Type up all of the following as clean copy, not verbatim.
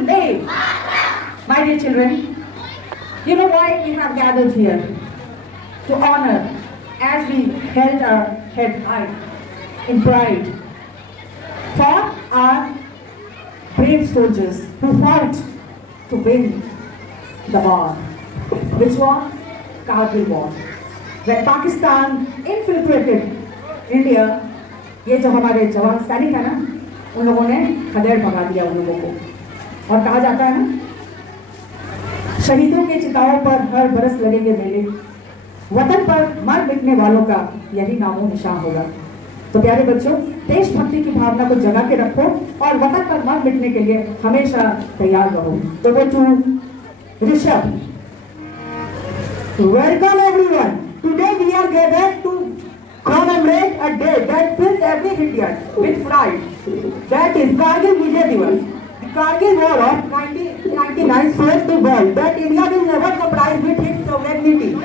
Vande. My dear children, you know why we have gathered here? To honor as we held our head high in pride for our brave soldiers who fought to win the war. Which war? Kargil war. When Pakistan infiltrated India, ये जो हमारे जवान सैनिक है ना, उन लोगों ने खदेड़ भगा दिया उन लोगों को। और कहा जाता है ना, शहीदों के चिताओं पर हर बरस लगेंगे मेले, वतन पर मर मिटने वालों का यही नामो निशान होगा। तो प्यारे बच्चों, देशभक्ति की भावना को जगा के रखो और वतन पर मर मिटने के लिए हमेशा तैयार रहो। तो वो to Rishabh. Welcome everyone. Today we are gathered to commemorate a day that fills every Indian with pride. That is Kargil Vijay Diwas. The Kargil War of 1999 showed the world that India will never compromise with its sovereignty.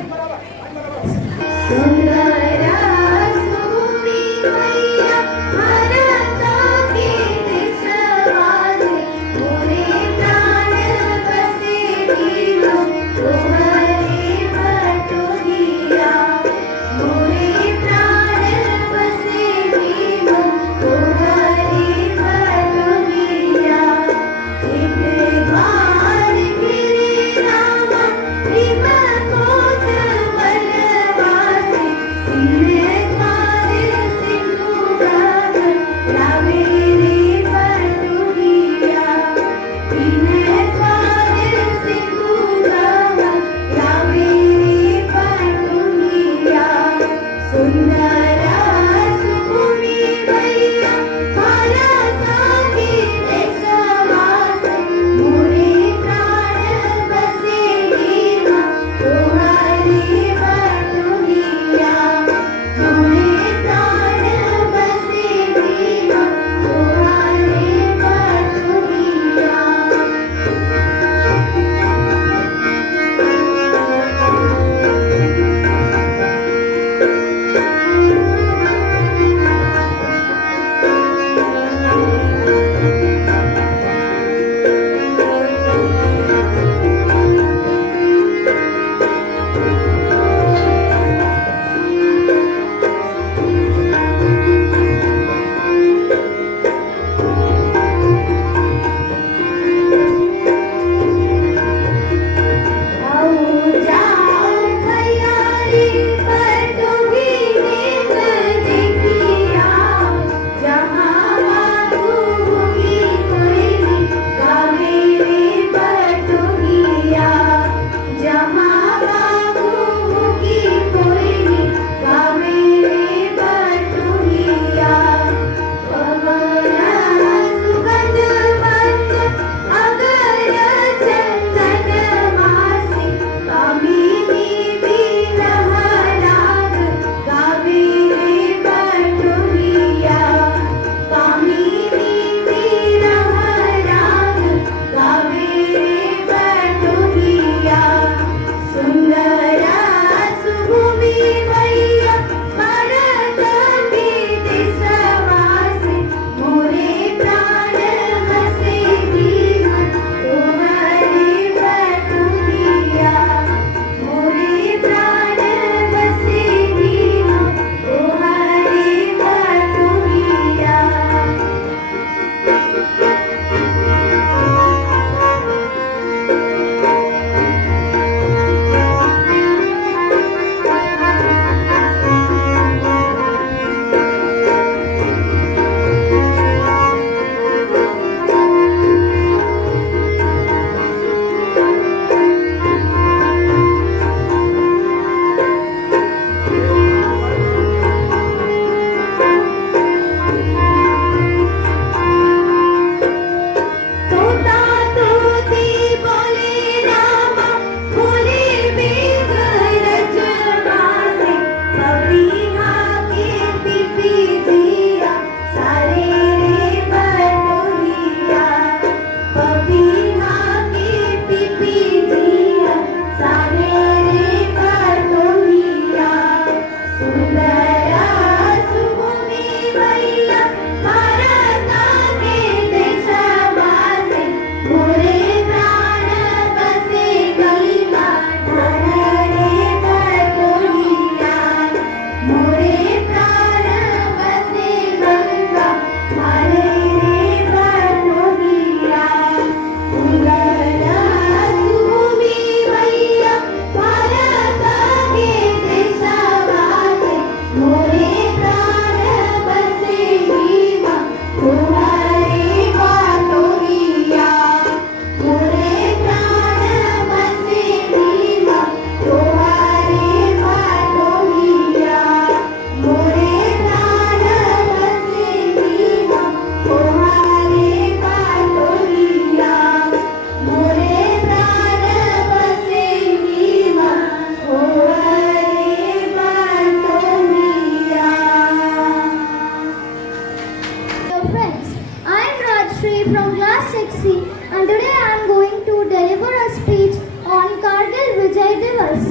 Shree from class 6C, and today I am going to deliver a speech on Kargil Vijay Divas.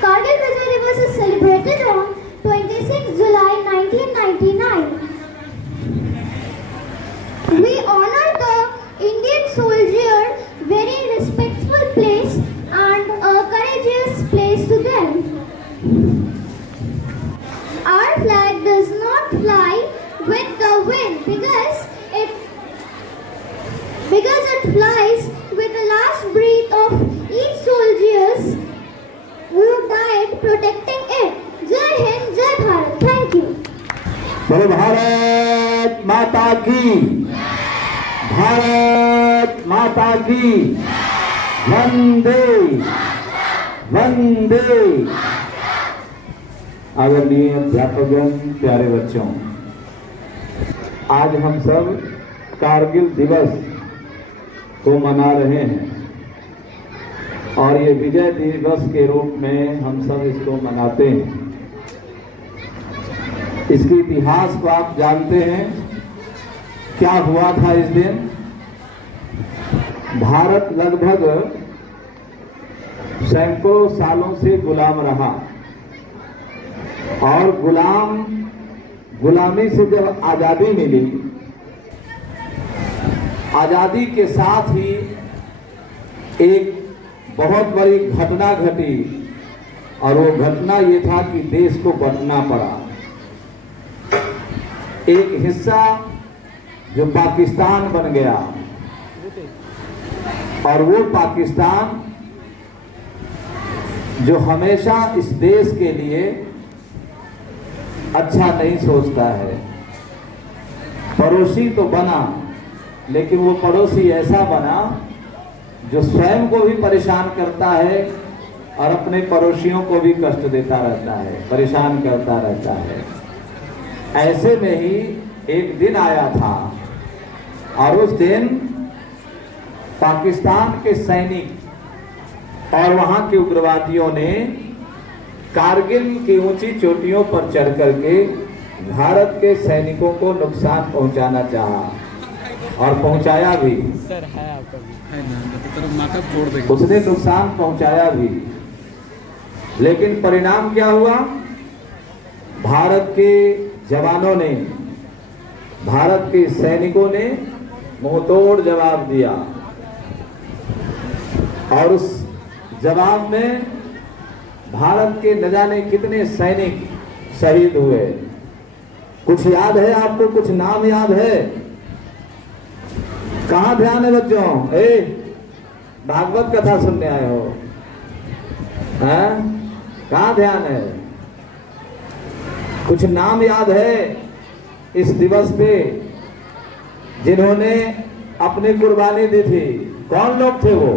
Kargil Vijay Divas is celebrated on 26 July 1999. We honor the Indian soldier, very respectful place and a courageous place to them. Our flag does not fly with the wind because it flies with the last breath of each soldiers who died protecting it. Jai Hind, Jai Bharat. Thank you. बोलो भारत माता की, भारत माता की, वंदे वंदे। आदरणीय अध्यापकगण, प्यारे बच्चों, आज हम सब कारगिल दिवस को मना रहे हैं और ये विजय दिवस के रूप में हम सब इसको मनाते हैं। इसके इतिहास को आप जानते हैं, क्या हुआ था इस दिन। भारत लगभग सैकड़ों सालों से गुलाम रहा और गुलामी से जब आजादी मिली, आजादी के साथ ही एक बहुत बड़ी घटना घटी और वो घटना ये था कि देश को बंटना पड़ा। एक हिस्सा जो पाकिस्तान बन गया और वो पाकिस्तान जो हमेशा इस देश के लिए अच्छा नहीं सोचता है। पड़ोसी तो बना, लेकिन वो पड़ोसी ऐसा बना जो स्वयं को भी परेशान करता है और अपने पड़ोसियों को भी कष्ट देता रहता है, परेशान करता रहता है। ऐसे में ही एक दिन आया था और उस दिन पाकिस्तान के सैनिक और वहां के उग्रवादियों ने कारगिल की ऊंची चोटियों पर चढ़ करके भारत के सैनिकों को नुकसान पहुंचाना चाहा और पहुंचाया भी। सर है आपका भी उसने नुकसान पहुंचाया भी, लेकिन परिणाम क्या हुआ। भारत के जवानों ने, भारत के सैनिकों ने मुंहतोड़ जवाब दिया और उस जवाब में भारत के न जाने कितने सैनिक शहीद हुए। कुछ याद है आपको, कुछ नाम याद है? कहां ध्यान है बच्चों? भागवत कथा सुनने आए हो? कहां ध्यान है? कुछ नाम याद है इस दिवस पे जिन्होंने अपनी कुर्बानी दी थी? कौन लोग थे वो?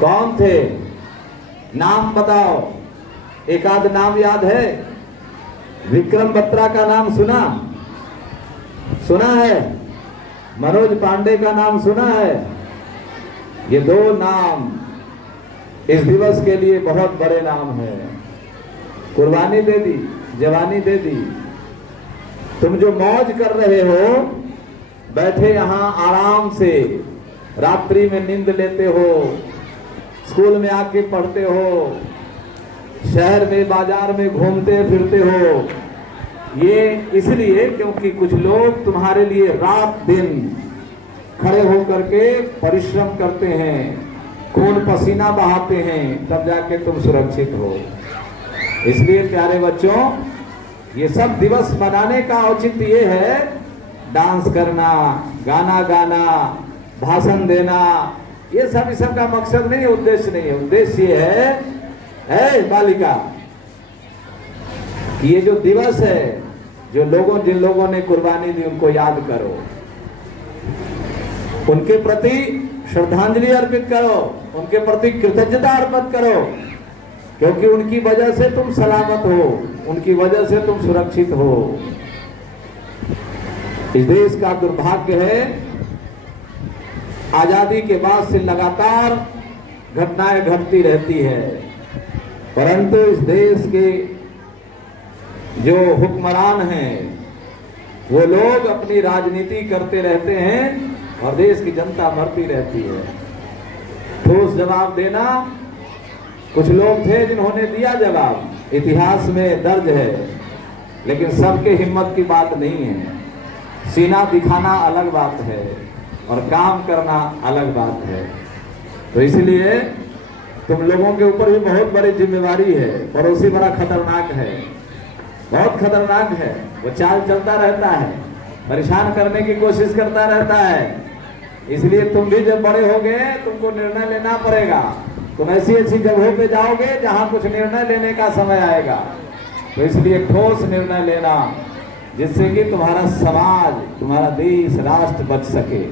कौन थे? नाम बताओ। एक आध नाम याद है? विक्रम बत्रा का नाम सुना? सुना है? मनोज पांडे का नाम सुना है? ये दो नाम इस दिवस के लिए बहुत बड़े नाम हैं। कुर्बानी दे दी, जवानी दे दी। तुम जो मौज कर रहे हो, बैठे यहां आराम से, रात्रि में नींद लेते हो, स्कूल में आके पढ़ते हो, शहर में बाजार में घूमते फिरते हो, ये इसलिए क्योंकि कुछ लोग तुम्हारे लिए रात दिन खड़े होकर के परिश्रम करते हैं, खून पसीना बहाते हैं, तब जाके तुम सुरक्षित हो। इसलिए प्यारे बच्चों, ये सब दिवस मनाने का औचित्य ये है, डांस करना, गाना गाना, भाषण देना, ये सब इस सब का मकसद नहीं है, उद्देश्य नहीं है। उद्देश्य ये है बालिका, कि ये जो दिवस है, जो जिन लोगों ने कुर्बानी दी उनको याद करो, उनके प्रति श्रद्धांजलि अर्पित करो, उनके प्रति कृतज्ञता अर्पित करो, क्योंकि उनकी वजह से तुम सलामत हो, उनकी वजह से तुम सुरक्षित हो। इस देश का दुर्भाग्य है, आजादी के बाद से लगातार घटनाएं घटती रहती है, परंतु इस देश के जो हुक्मरान हैं वो लोग अपनी राजनीति करते रहते हैं और देश की जनता मरती रहती है। ठोस जवाब देना, कुछ लोग थे जिन्होंने दिया जवाब, इतिहास में दर्ज है, लेकिन सबके हिम्मत की बात नहीं है। सीना दिखाना अलग बात है और काम करना अलग बात है। तो इसलिए तुम लोगों के ऊपर भी बहुत बड़ी जिम्मेवारी है। पड़ोसी बड़ा खतरनाक है, बहुत खतरनाक है। वो चाल चलता रहता है, परेशान करने की कोशिश करता रहता है। इसलिए तुम भी जब बड़े होगे तुमको निर्णय लेना पड़ेगा। तुम ऐसी ऐसी जगहों पे जाओगे जहां कुछ निर्णय लेने का समय आएगा। तो इसलिए ठोस निर्णय लेना, जिससे कि तुम्हारा समाज, तुम्हारा देश, राष्ट्र बच सके।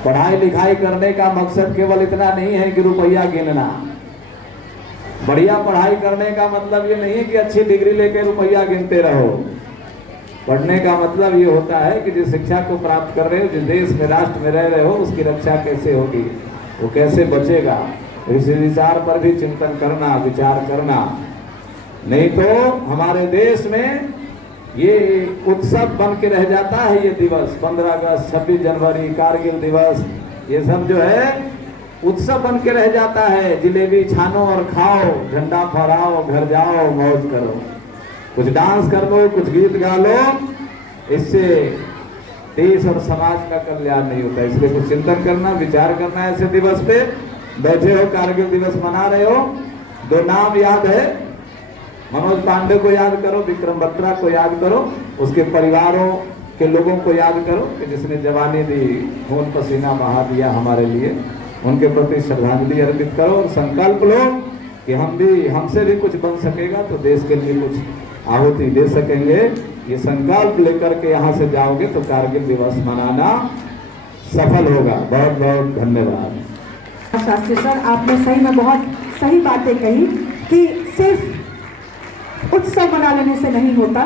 पढ़ाई लिखाई करने का मकसद केवल इतना नहीं है कि रुपया गिनना। बढ़िया पढ़ाई करने का मतलब ये नहीं है कि अच्छी डिग्री लेके रुपया गिनते रहो। पढ़ने का मतलब ये होता है कि जिस शिक्षा को प्राप्त कर रहे हो, जिस देश में, राष्ट्र में रह रहे हो, उसकी रक्षा कैसे होगी, वो कैसे बचेगा, इस विचार पर भी चिंतन करना, विचार करना। नहीं तो हमारे देश में ये उत्सव बन के रह जाता है। ये दिवस 15 अगस्त, 26 जनवरी, कारगिल दिवस, ये सब जो है उत्सव बन के रह जाता है। जिलेबी छानो और खाओ, झंडा फहराओ, घर जाओ, मौज करो, कुछ डांस कर लो, कुछ गीत गा लो। इससे देश और समाज का कल्याण नहीं होता। इसलिए कुछ चिंतन करना, विचार करना। ऐसे दिवस पे बैठे हो, कारगिल दिवस मना रहे हो, 2 नाम याद है। मनोज पांडे को याद करो, विक्रम बत्रा को याद करो, उसके परिवारों के लोगों को याद करो कि जिसने जवानी दी, खून पसीना बहा दिया हमारे लिए। उनके प्रति श्रद्धांजलि अर्पित करो और संकल्प लो कि हमसे भी कुछ बन सकेगा तो देश के लिए कुछ आहुति दे सकेंगे। ये संकल्प लेकर के यहाँ से जाओगे तो कारगिल दिवस मनाना सफल होगा। बहुत बहुत धन्यवाद। शास्त्री सर, आपने सही में बहुत सही बातें कही कि सिर्फ उत्सव मना लेने से नहीं होता,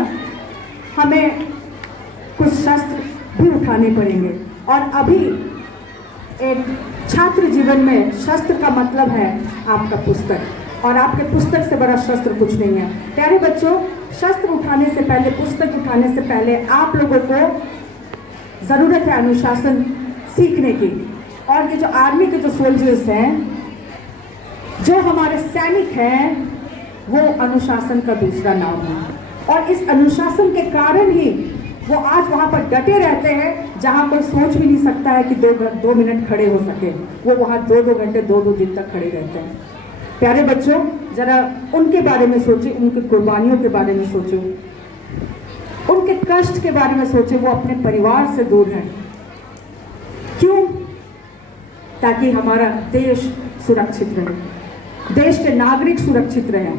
हमें कुछ शस्त्र भी उठाने पड़ेंगे। और अभी एक छात्र जीवन में शस्त्र का मतलब है आपका पुस्तक, और आपके पुस्तक से बड़ा शस्त्र कुछ नहीं है। प्यारे बच्चों, शस्त्र उठाने से पहले, पुस्तक उठाने से पहले आप लोगों को ज़रूरत है अनुशासन सीखने की। और ये जो आर्मी के जो सोल्जर्स हैं, जो हमारे सैनिक हैं, वो अनुशासन का दूसरा नाम है। और इस अनुशासन के कारण ही वो आज वहाँ पर डटे रहते हैं जहाँ कोई सोच भी नहीं सकता है कि 2 मिनट खड़े हो सके। वो वहाँ 2-2 घंटे, 2-2 दिन तक खड़े रहते हैं। प्यारे बच्चों, जरा उनके बारे में सोचिए, उनकी कुर्बानियों के बारे में सोचिए, उनके कष्ट के बारे में सोचिए। वो अपने परिवार से दूर हैं, क्यों? ताकि हमारा देश सुरक्षित रहे, देश के नागरिक सुरक्षित रहें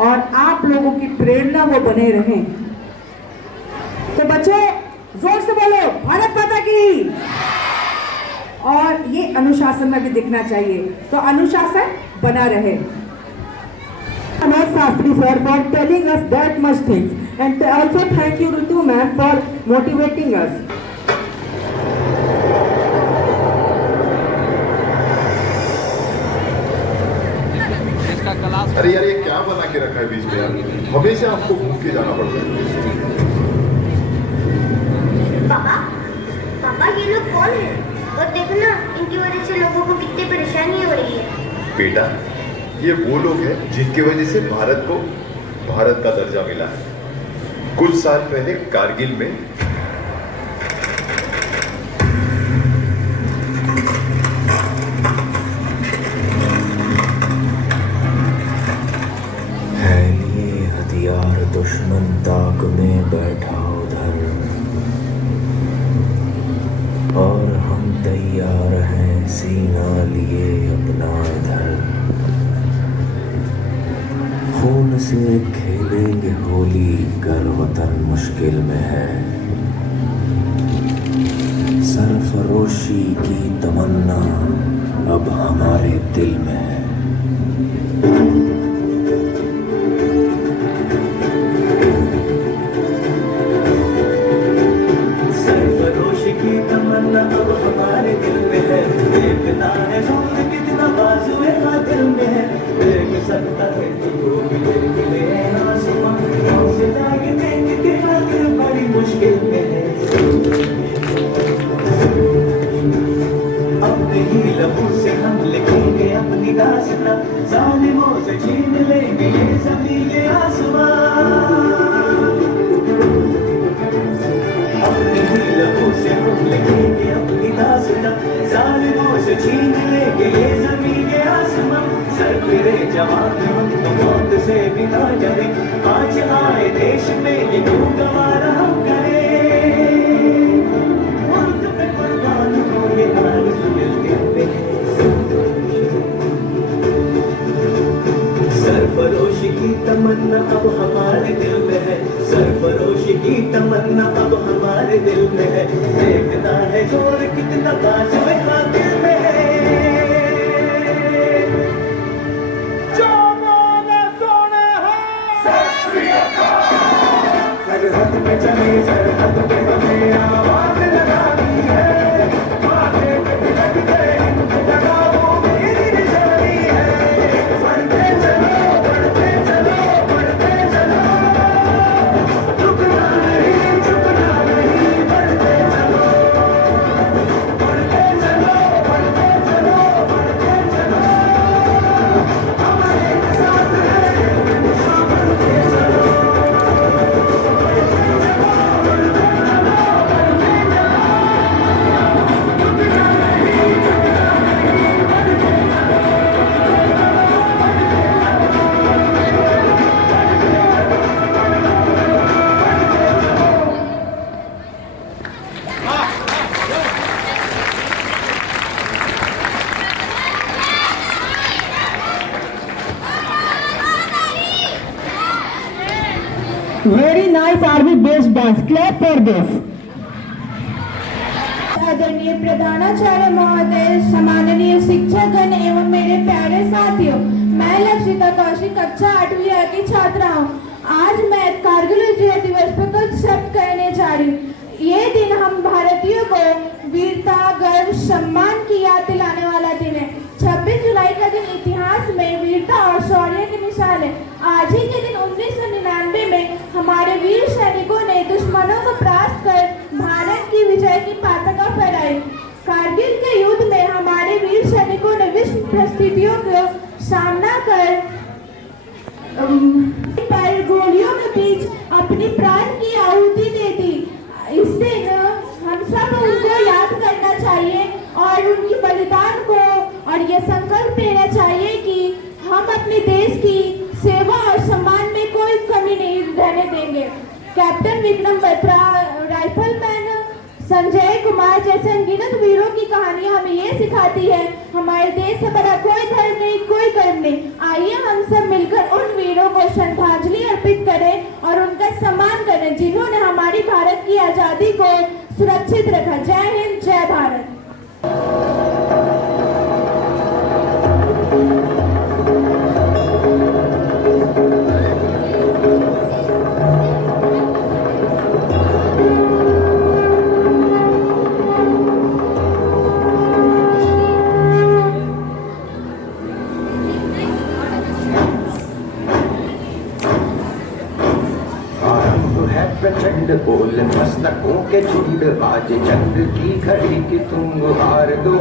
और आप लोगों की प्रेरणा वो बने रहें। तो बच्चों, जोर से बोलो, भारत माता की। और ये अनुशासन में भी दिखना चाहिए, तो अनुशासन बना रहे। Manoj Shastri sir for telling us that much things, and also thank you Ritu ma'am for motivating us. अरे यार, ये क्या बना के रखा है बीच में यार? हमेशा आपको घूम के जाना पड़ता है। पापा ये लोग कौन है? और देखो ना, इनकी वजह से लोगों को कितनी परेशानी हो रही है। बेटा, ये वो लोग हैं जिनकी वजह से भारत को भारत का दर्जा मिला है। कुछ साल पहले कारगिल में हथियार दुश्मन ताक में बैठा उधर, और हम तैयार हैं सीना लिए अपना इधर। खून से खेलेंगे होली, गर वतन मुश्किल में है। सरफरोशी की तमन्ना अब हमारे दिल में है। अब हमारे दिल में है, देखना है जोर कितना बाजुए का दिल में है। देख सकता है तो मिले आसमां, हमसे जाके देख के आगे बड़ी दास्तां जालिमों से छीन लेंगे ये ज़मीन ये आसमां अपनी ही लहू से हम लिखेंगे अपनी दास्तां जालिमों से छीन लेंगे ये ज़मीन ये आसमां सर फिरे जवान हम तो मौत से भी ना डरे आज आए देश में ये क्यों गवारा हम करें मुल्क पे कुर्बान हो ये आरज़ू दिल पे सरफरोशी की तमन्ना अब हमारे दिल में है सरफरोशी की तमन्ना अब हमारे दिल में है देखना है जोर कितना बाजुए कातिल में है सरहद पे चले सरहद पे हमें आवाज लगानी है माथे पे तिलक दे जगाओ मेरी निशानी है बढ़ते चलो बढ़ते चलो बढ़ते चलो झुकना नहीं बढ़ते चलो बढ़ते चलो बढ़ते चलो बढ़ते चलो हमारे साथ है बढ़ते चलो Very nice army based dance. Clap for this. आदरणीय प्रधानाचार्य महोदय, सम्माननीय शिक्षकगण एवं मेरे प्यारे साथियों, मैं लक्षिता कौशिक कक्षा 8वीं A की छात्रा हूँ। आज मैं कारगिल विजय दिवस पर कुछ शब्द कहने जा रही हूँ। ये दिन हम भारतीयों को वीरता, गर्व, सम्मान की याद दिलाने वाला दिन है। 26 जुलाई का दिन इतिहास में वीरता और शौर्य की मिसाल है। आज ही के दिन 1999 में हमारे वीर सैनिकों ने दुश्मनों को परास्त कर भारत की विजय की पताका फहराई। कारगिल के युद्ध में हमारे वीर सैनिकों ने विश्व परिस्थितियों का सामना कर गोलियों के बीच अपनी प्राण की आहुति दे दी। इस दिन हम सब उनको याद करना चाहिए और उनकी बलिदान को और ये संकल्प लेना चाहिए कि हम अपने देश की सेवा और सम्मान में कोई कमी नहीं रहने देंगे। कैप्टन विक्रम बत्रा, राइफलमैन संजय कुमार जैसे अनगिनत वीरों की कहानी हमें ये सिखाती है हमारे देश से बड़ा कोई धर्म नहीं, कोई कर्म नहीं। आइए हम सब मिलकर उन वीरों को श्रद्धांजलि अर्पित करें और उनका सम्मान करें जिन्होंने हमारी भारत की आजादी को सुरक्षित रखा। जय हिंद, जय भारत। प्रचंड बोल मस्तकों के झुंड आज चंद्र की घड़ी की तुम गुहार दो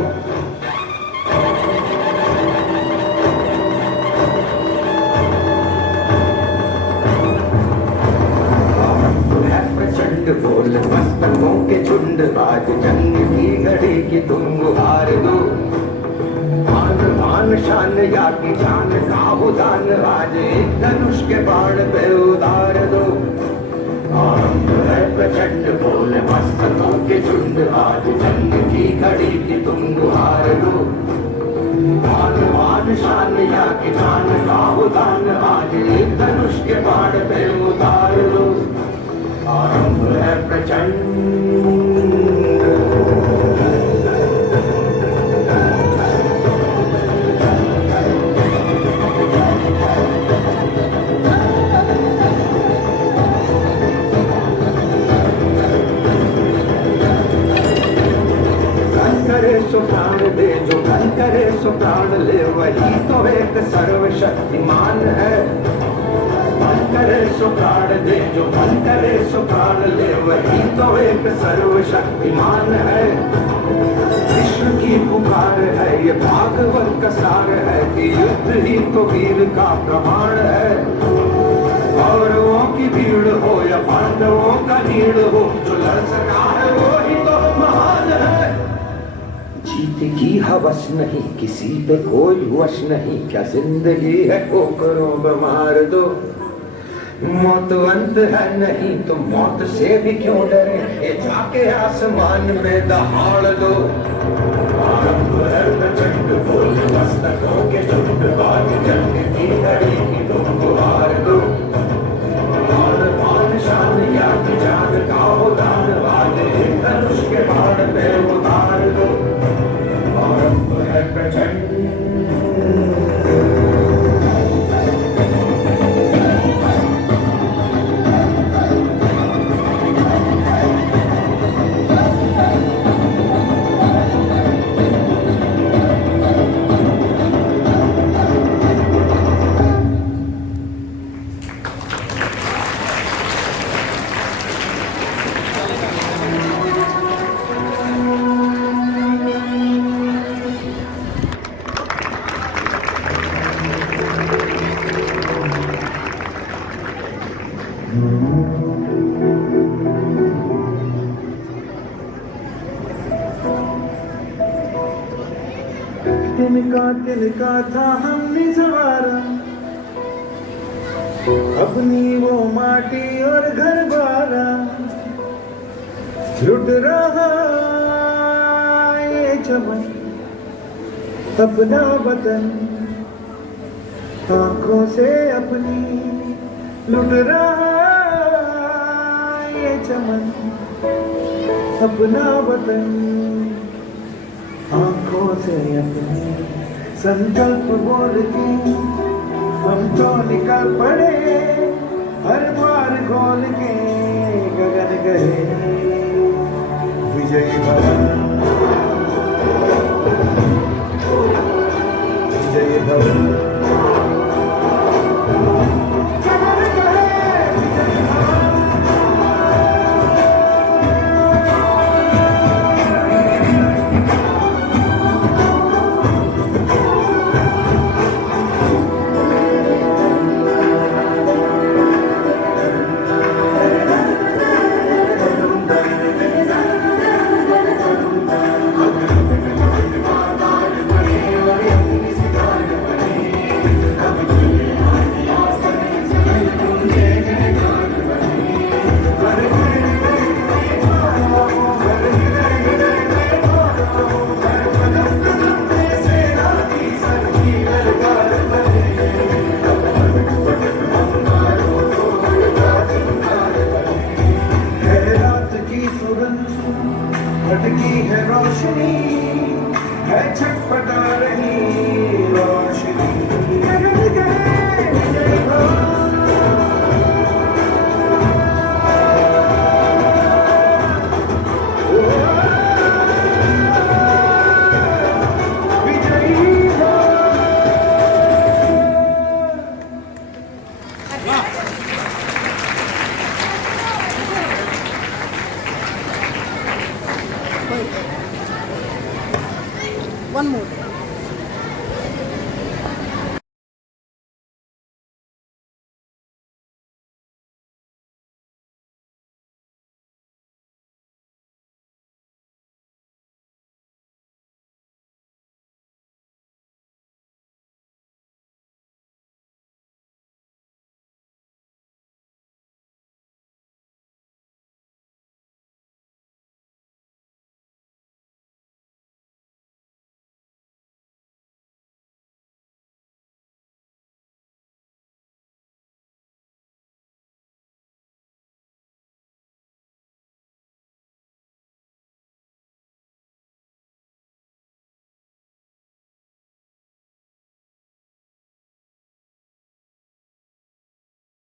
प्रचंड बोल मस्तकों के झुंड आज चंद्र की घड़ी की तुम गुहार दो मान मान शान या की जान का उदान आज एक धनुष के बाण पे उतार दो प्रचंड बोल मस्तकों के झुंड आज जंग की घड़ी की तुम गुहार दो मान मान शान या की जान का उदान आज एक धनुष के बाण पे उतार दो आरंभ है प्रचंड सो प्राण दे जो धन करे सो प्राण ले वही तो एक सर्वशक्तिमान है मन करे सो प्राण दे जो धन करे सो प्राण ले वही तो एक सर्वशक्तिमान है विश्व की पुकार है ये भाग भागवत का सार है कि युद्ध ही तो वीर का प्रमाण है। कौरवों की भीड़ हो या पांडवों का नीड़ हो, जो लड़ सका है वो ही तो महान है। जीत की हवस नहीं, किसी पे कोई वश नहीं, क्या जिंदगी है ठोकरों पे मार दो। मौत अंत है नहीं तो मौत से भी क्यों डरे, ये जाके आसमान में दहाड़ दो। आरंभ है प्रचंड बोल मस्तकों के झुंड, बाज जंग की घड़ी की तुम गुहार दो। और मान शान या जान का हो दान, वादे धनुष के बाण में उतार दो। आरंभ है प्रचंड तिनका था हमने सवारा, अपनी वो माटी और घर बारा। लुट रहा ये चमन अपना वतन, आंखों से अपनी लुट रहा ये चमन अपना वतन, आंखों से अपने। संकल्प बोल के हम तो निकल पड़े, हर बार खोल के गगन गए। विजयी भवन विजयी भवन भटकी है रोशनी, है छटपटा रही रोशनी। One more.